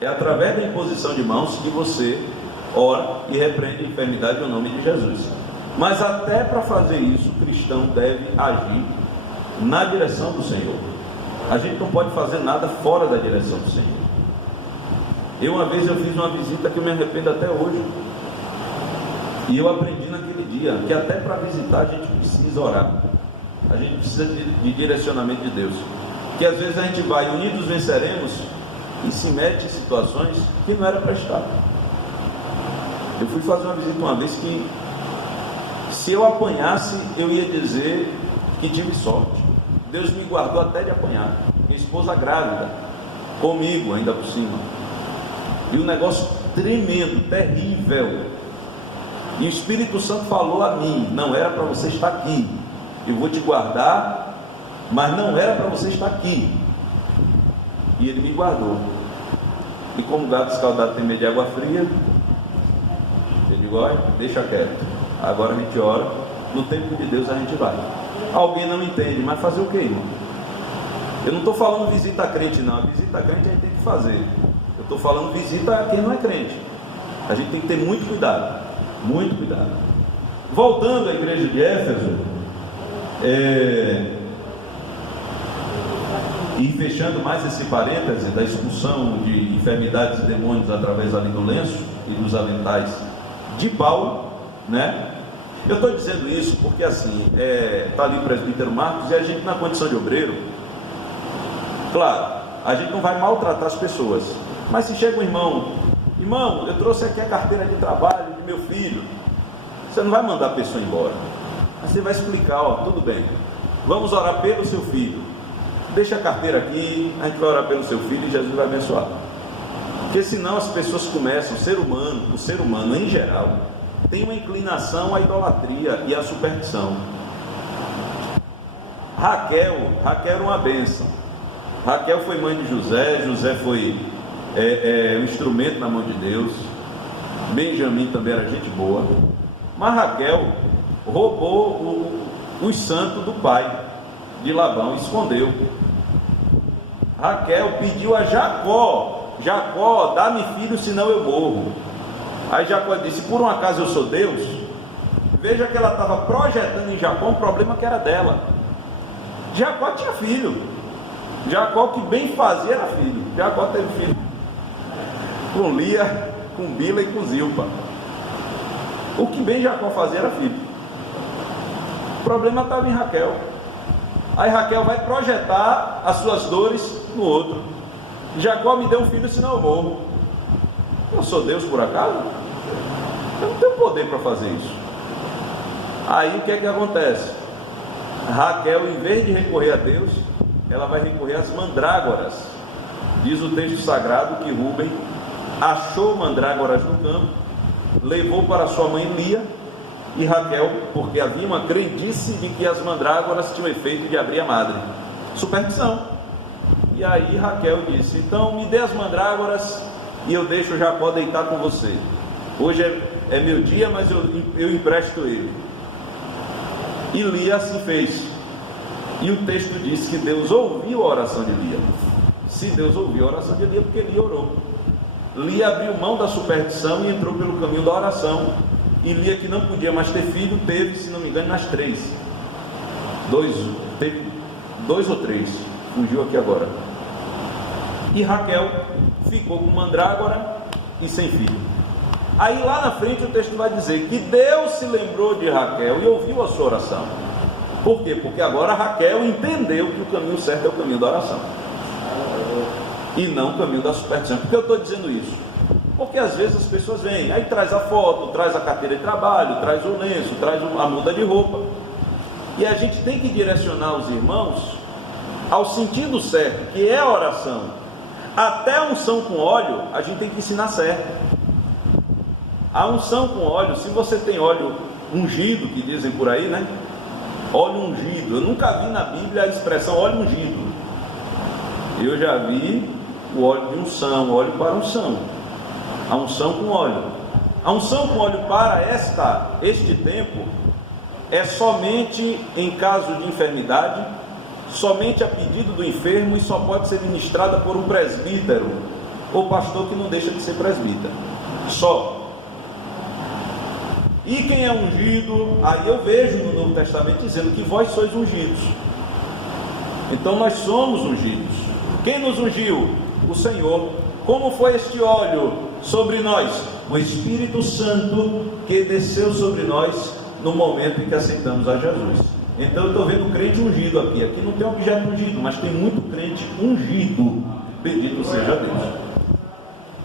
É através da imposição de mãos que você ora e repreende a enfermidade no nome de Jesus. Mas até para fazer isso, o cristão deve agir na direção do Senhor. A gente não pode fazer nada fora da direção do Senhor. Uma vez eu fiz uma visita que eu me arrependo até hoje. E eu aprendi naquele dia que até para visitar a gente precisa orar. A gente precisa de direcionamento de Deus. Que às vezes a gente vai, unidos venceremos, e se mete em situações que não era para estar. Eu fui fazer uma visita uma vez que, se eu apanhasse, eu ia dizer que tive sorte. Deus me guardou até de apanhar. Minha esposa grávida, comigo ainda por cima. E um negócio tremendo, terrível. E o Espírito Santo falou a mim: não era para você estar aqui, eu vou te guardar, mas não era para você estar aqui. E ele me guardou. E como o gato escaldado tem medo de água fria, eu digo: olha, deixa quieto, agora a gente ora, no tempo de Deus a gente vai. Alguém não entende, mas fazer o que, irmão? Eu não estou falando visita a crente não, a visita a crente a gente tem que fazer. Eu estou falando visita a quem não é crente. A gente tem que ter muito cuidado, muito cuidado. Voltando à igreja de Éfeso, e fechando mais esse parêntese da expulsão de enfermidades e demônios através ali do lenço e dos aventais de Paulo, né? Eu estou dizendo isso porque assim, está ali o presbítero Marcos, e a gente na condição de obreiro, claro, a gente não vai maltratar as pessoas, mas se chega um irmão, eu trouxe aqui a carteira de trabalho de meu filho, você não vai mandar a pessoa embora, mas você vai explicar: ó, tudo bem, vamos orar pelo seu filho, deixa a carteira aqui, a gente vai orar pelo seu filho e Jesus vai abençoar. Porque senão as pessoas começam, o ser humano em geral tem uma inclinação à idolatria e à superstição. Raquel era uma bênção. Raquel foi mãe de José, José foi um instrumento na mão de Deus. Benjamim também era gente boa. Mas Raquel roubou os santos do pai de Labão e escondeu. Raquel pediu a Jacó, dá-me filho, senão eu morro. Aí Jacó disse: por um acaso eu sou Deus? Veja que ela estava projetando em Jacó um problema que era dela. Jacó tinha filho. Jacó, que bem fazia, era filho. Jacó teve filho com Lia, com Bila e com Zilpa. O que bem Jacó fazia era filho. O problema estava em Raquel. Aí Raquel vai projetar as suas dores no outro. Jacó me deu um filho, senão eu morro. Eu sou Deus por acaso? Eu não tenho poder para fazer isso. Aí o que é que acontece? Raquel, em vez de recorrer a Deus, ela vai recorrer às mandrágoras. Diz o texto sagrado que Rúben achou mandrágoras no campo, levou para sua mãe Lia, e Raquel, porque havia uma crendice de que as mandrágoras tinham efeito de abrir a madre. Superstição. E aí Raquel disse: então me dê as mandrágoras e eu deixo Jacó deitar com você. Hoje é meu dia, mas eu empresto ele. E Lia assim fez. E o texto diz que Deus ouviu a oração de Lia. Se Deus ouviu a oração de Lia, porque Lia orou. Lia abriu mão da superstição e entrou pelo caminho da oração. E Lia, que não podia mais ter filho, teve, se não me engano, nas 3. Teve 2 ou 3. Fugiu aqui agora. E Raquel ficou com mandrágora e sem filho. Aí lá na frente o texto vai dizer que Deus se lembrou de Raquel e ouviu a sua oração. Por quê? Porque agora Raquel entendeu que o caminho certo é o caminho da oração e não o caminho da superstição. Por que eu estou dizendo isso? Porque às vezes as pessoas vêm, aí traz a foto, traz a carteira de trabalho, traz o lenço, traz a muda de roupa, e a gente tem que direcionar os irmãos ao sentido certo, que é a oração. Até a unção com óleo a gente tem que ensinar certo. A unção com óleo, se você tem óleo ungido, que dizem por aí, né? Óleo ungido, eu nunca vi na Bíblia a expressão óleo ungido. Eu já vi o óleo de unção, óleo para unção. A unção com óleo. A unção com óleo para este tempo é somente em caso de enfermidade, somente a pedido do enfermo, e só pode ser ministrada por um presbítero ou pastor que não deixa de ser presbítero. Só. E quem é ungido? Aí eu vejo no Novo Testamento dizendo que vós sois ungidos. Então nós somos ungidos. Quem nos ungiu? O Senhor. Como foi este óleo sobre nós? O Espírito Santo que desceu sobre nós no momento em que aceitamos a Jesus. Então eu estou vendo crente ungido aqui. Aqui não tem objeto ungido, mas tem muito crente ungido. Bendito seja Deus.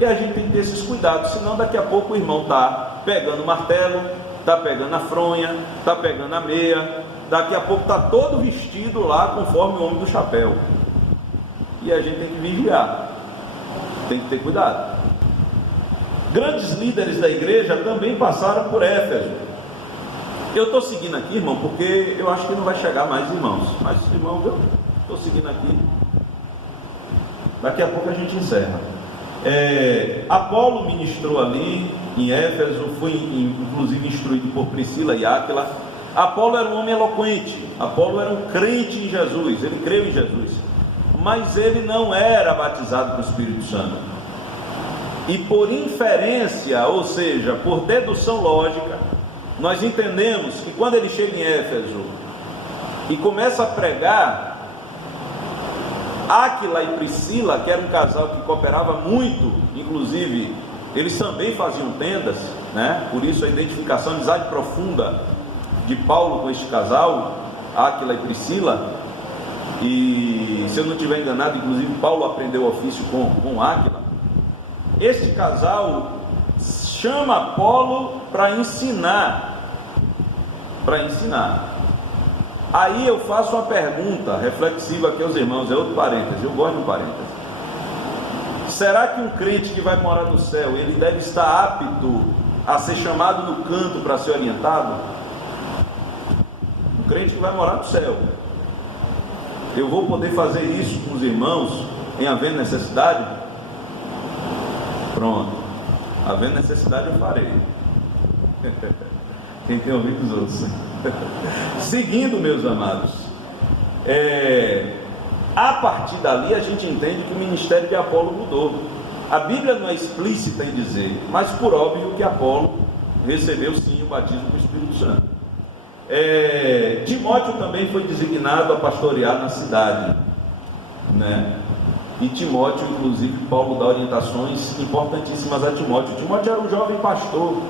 E a gente tem que ter esses cuidados, senão daqui a pouco o irmão está pegando o martelo, está pegando a fronha, está pegando a meia, daqui a pouco está todo vestido lá conforme o homem do chapéu. E a gente tem que vigiar, tem que ter cuidado. Grandes líderes da igreja também passaram por Éfeso. Eu estou seguindo aqui, irmão, porque eu acho que não vai chegar mais irmãos. Mas irmãos, eu estou seguindo aqui. Daqui a pouco a gente encerra. Apolo ministrou ali em Éfeso, foi inclusive instruído por Priscila e Áquila. Apolo era um homem eloquente, Apolo era um crente em Jesus, ele creu em Jesus, mas ele não era batizado com o Espírito Santo. E por inferência, ou seja, por dedução lógica, nós entendemos que quando ele chega em Éfeso e começa a pregar, Áquila e Priscila, que era um casal que cooperava muito, inclusive eles também faziam tendas, né? Por isso a identificação, a amizade profunda de Paulo com este casal, Áquila e Priscila. E se eu não estiver enganado, inclusive Paulo aprendeu o ofício com Áquila. Este casal chama Apolo para ensinar. Aí eu faço uma pergunta reflexiva aqui aos irmãos, é outro parêntese, eu gosto de um parêntese. Será que um crente que vai morar no céu, ele deve estar apto a ser chamado no canto para ser orientado? Um crente que vai morar no céu, eu vou poder fazer isso com os irmãos em havendo necessidade? Pronto, havendo necessidade eu farei. Quem tem ouvido os outros. Seguindo, meus amados, a partir dali a gente entende que o ministério de Apolo mudou. A Bíblia não é explícita em dizer, mas por óbvio que Apolo recebeu sim o batismo com o Espírito Santo. Timóteo também foi designado a pastorear na cidade, né? E Timóteo, inclusive, Paulo dá orientações importantíssimas a Timóteo. Timóteo era um jovem pastor.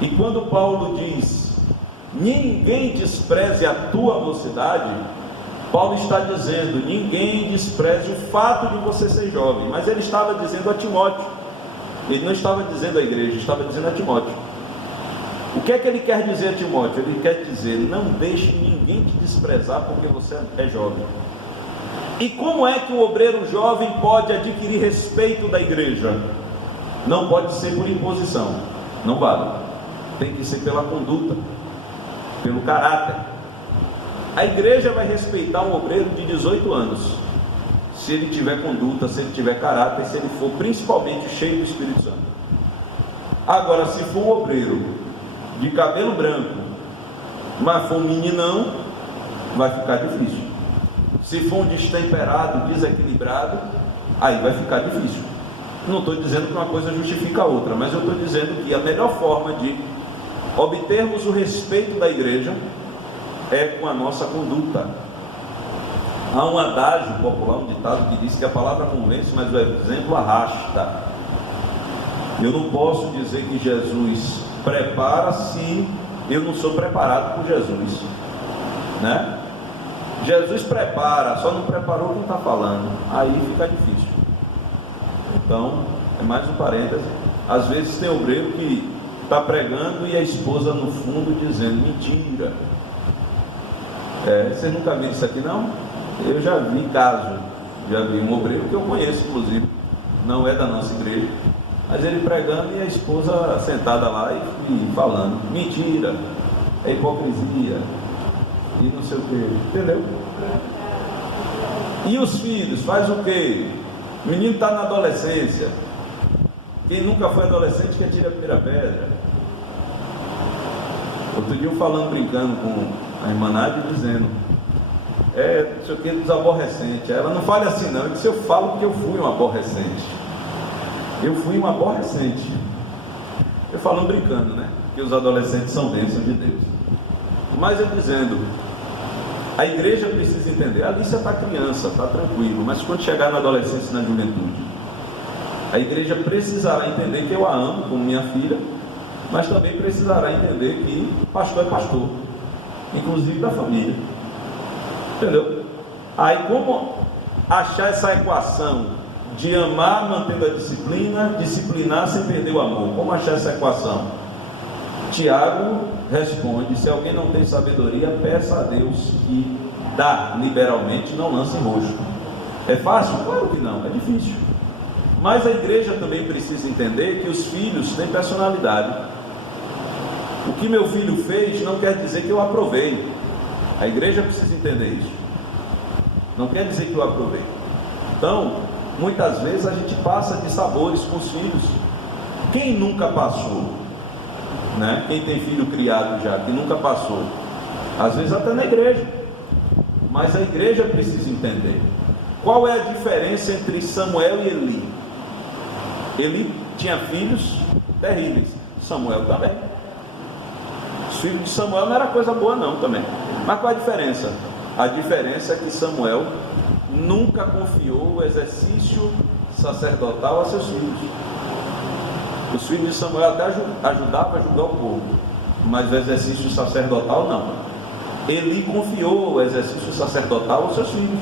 E quando Paulo diz, ninguém despreze a tua mocidade, Paulo está dizendo, ninguém despreze o fato de você ser jovem. Mas ele estava dizendo a Timóteo, ele não estava dizendo à igreja, estava dizendo a Timóteo. O que é que ele quer dizer a Timóteo? Ele quer dizer, não deixe ninguém te desprezar porque você é jovem. E como é que o obreiro jovem pode adquirir respeito da igreja? Não pode ser por imposição, não vale. Tem que ser pela conduta, pelo caráter. A igreja vai respeitar um obreiro de 18 anos, se ele tiver conduta, se ele tiver caráter, se ele for principalmente cheio do Espírito Santo. Agora, se for um obreiro de cabelo branco, mas for um meninão, vai ficar difícil. Se for um destemperado, desequilibrado, aí vai ficar difícil. Não estou dizendo que uma coisa justifica a outra, mas eu estou dizendo que a melhor forma de obtermos o respeito da igreja é com a nossa conduta. Há um adágio popular, um ditado que diz que a palavra convence, mas o exemplo arrasta. Eu não posso dizer que Jesus prepara se eu não sou preparado por Jesus, né? Jesus prepara, só não preparou quem está falando, aí fica difícil. Então, é mais um parêntese. Às vezes tem obreiro que está pregando e a esposa no fundo dizendo, mentira. Vocês nunca viram isso aqui não? Eu já vi caso, já vi um obreiro que eu conheço inclusive, não é da nossa igreja, mas ele pregando e a esposa sentada lá e falando, mentira, é hipocrisia, e não sei o que, entendeu? E os filhos, faz o quê? O menino está na adolescência, quem nunca foi adolescente que atira a primeira pedra. Outro dia eu falando, brincando com a irmã Nádia, dizendo, não sei o que, dos aborrecentes. Ela não fale assim não, eu disse, eu falo porque eu fui um aborrecente. Eu fui um aborrecente. Eu falando brincando, né? Que os adolescentes são bênçãos de Deus. Mas eu dizendo, a igreja precisa entender, a Alicia está criança, está tranquilo, mas quando chegar na adolescência e na juventude, a igreja precisará entender que eu a amo como minha filha, mas também precisará entender que pastor é pastor, inclusive da família. Entendeu? Aí como achar essa equação de amar mantendo a disciplina, disciplinar sem perder o amor? Como achar essa equação? Tiago responde: se alguém não tem sabedoria, peça a Deus que dá liberalmente, não lance em rosto. É fácil? Claro que não, é difícil. Mas a igreja também precisa entender que os filhos têm personalidade. O que meu filho fez não quer dizer que eu aprovei. A igreja precisa entender isso. Não quer dizer que eu aprovei. Então, muitas vezes a gente passa de sabores com os filhos. Quem nunca passou? Né? Quem tem filho criado já, que nunca passou? Às vezes até na igreja. Mas a igreja precisa entender. Qual é a diferença entre Samuel e Eli? Eli tinha filhos terríveis. Samuel também. Os filhos de Samuel não era coisa boa não também. Mas qual a diferença? A diferença é que Samuel nunca confiou o exercício sacerdotal a seus filhos. Os filhos de Samuel até ajudavam a ajudar o povo, mas o exercício sacerdotal não. Eli confiou o exercício sacerdotal aos seus filhos.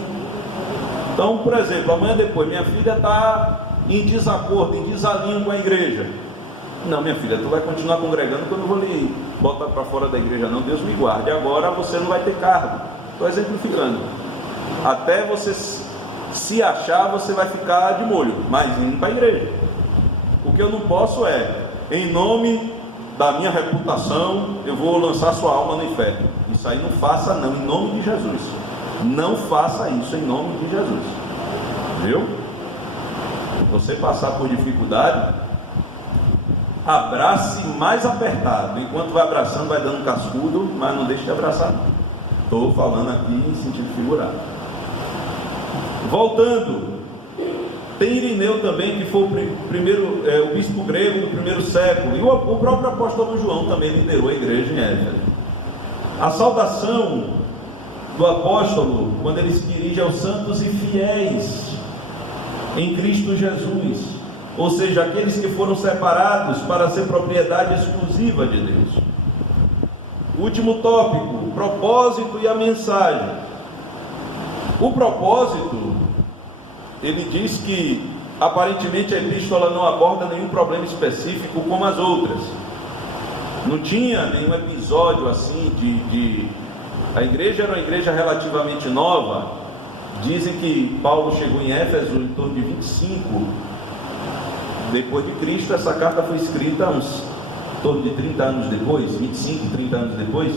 Então, por exemplo, amanhã depois, minha filha está em desacordo, em desalinho com a igreja. Não, minha filha, tu vai continuar congregando que eu não vou lhe botar para fora da igreja não, Deus me guarde. Agora você não vai ter cargo. Estou exemplificando. Até você se achar, você vai ficar de molho, mas indo para a igreja. O que eu não posso é, em nome da minha reputação, eu vou lançar sua alma no inferno. Isso aí não faça não, em nome de Jesus. Não faça isso em nome de Jesus. Viu? Você passar por dificuldade, abrace mais apertado. Enquanto vai abraçando, vai dando cascudo, mas não deixe de abraçar não. Estou falando aqui em sentido figurado. Voltando, tem Irineu também, que foi o bispo grego do primeiro século, e o próprio apóstolo João também liderou a igreja em Éfeso. A saudação do apóstolo, quando ele se dirige aos santos e fiéis em Cristo Jesus, ou seja, aqueles que foram separados para ser propriedade exclusiva de Deus. Último tópico: propósito e a mensagem. O propósito, ele diz que aparentemente a epístola não aborda nenhum problema específico como as outras. Não tinha nenhum episódio assim A igreja era uma igreja relativamente nova. Dizem que Paulo chegou em Éfeso em torno de 25 depois de Cristo. Essa carta foi escrita uns em torno de 30 anos depois, 25, 30 anos depois.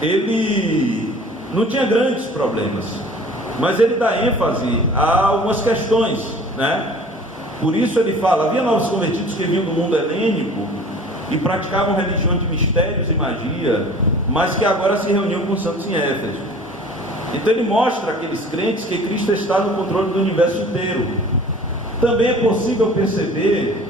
Ele não tinha grandes problemas, mas ele dá ênfase a algumas questões, né? Por isso ele fala: havia novos convertidos que vinham do mundo helênico e praticavam religião de mistérios e magia, mas que agora se reuniam com os santos em Éfeso. Então ele mostra àqueles crentes que Cristo está no controle do universo inteiro. Também é possível perceber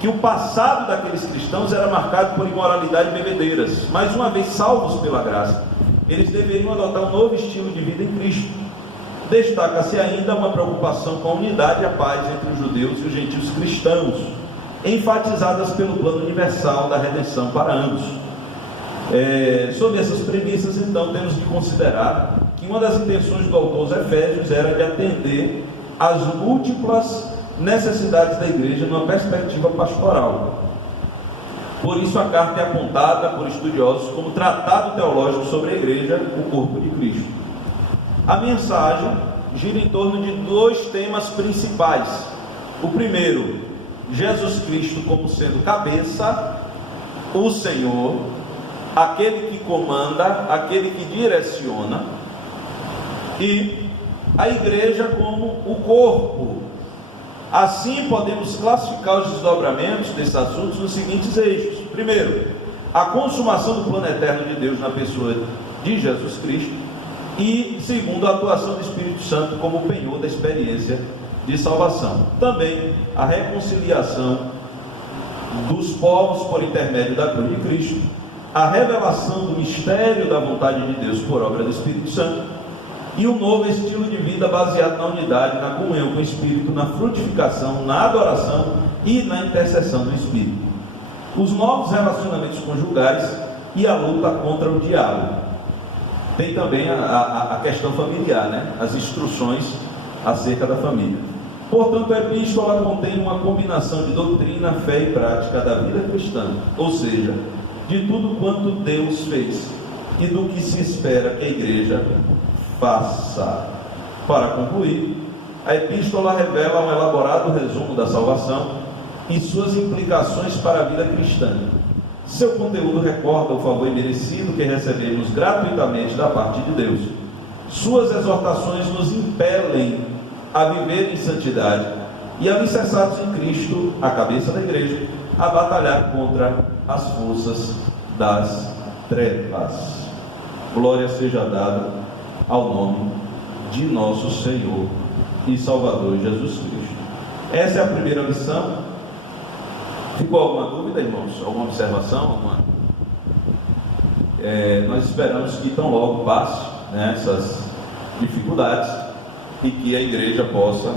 que o passado daqueles cristãos era marcado por imoralidade e bebedeiras, mas uma vez salvos pela graça, eles deveriam adotar um novo estilo de vida em Cristo. Destaca-se ainda uma preocupação com a unidade e a paz entre os judeus e os gentios cristãos, enfatizadas pelo plano universal da redenção para ambos. Sob essas premissas, então, temos de considerar que uma das intenções do autor aos Efésios era de atender às múltiplas necessidades da igreja numa perspectiva pastoral. Por isso a carta é apontada por estudiosos como tratado teológico sobre a igreja, o corpo de Cristo. A mensagem gira em torno de dois temas principais. O primeiro, Jesus Cristo como sendo cabeça, o Senhor, aquele que comanda, aquele que direciona, e a igreja como o corpo. Assim podemos classificar os desdobramentos desses assuntos nos seguintes eixos. Primeiro, a consumação do plano eterno de Deus na pessoa de Jesus Cristo, e segundo, a atuação do Espírito Santo como penhor da experiência de salvação. Também a reconciliação dos povos por intermédio da cruz de Cristo, a revelação do mistério da vontade de Deus por obra do Espírito Santo, e um novo estilo de vida baseado na unidade, na comunhão com o Espírito, na frutificação, na adoração e na intercessão do Espírito. Os novos relacionamentos conjugais e a luta contra o diabo. Tem também a questão familiar, né? As instruções acerca da família. Portanto, a epístola contém uma combinação de doutrina, fé e prática da vida cristã, ou seja, de tudo quanto Deus fez e do que se espera que a igreja faça. Para concluir, a epístola revela um elaborado resumo da salvação e suas implicações para a vida cristã. Seu conteúdo recorda o favor imerecido que recebemos gratuitamente da parte de Deus. Suas exortações nos impelem a viver em santidade e, alicerçados em Cristo, a cabeça da igreja, a batalhar contra as forças das trevas. Glória seja dada ao nome de nosso Senhor e Salvador Jesus Cristo. Essa é a primeira lição. Ficou alguma dúvida, irmãos? Alguma observação? Nós esperamos que tão logo passe, né, essas dificuldades e que a igreja possa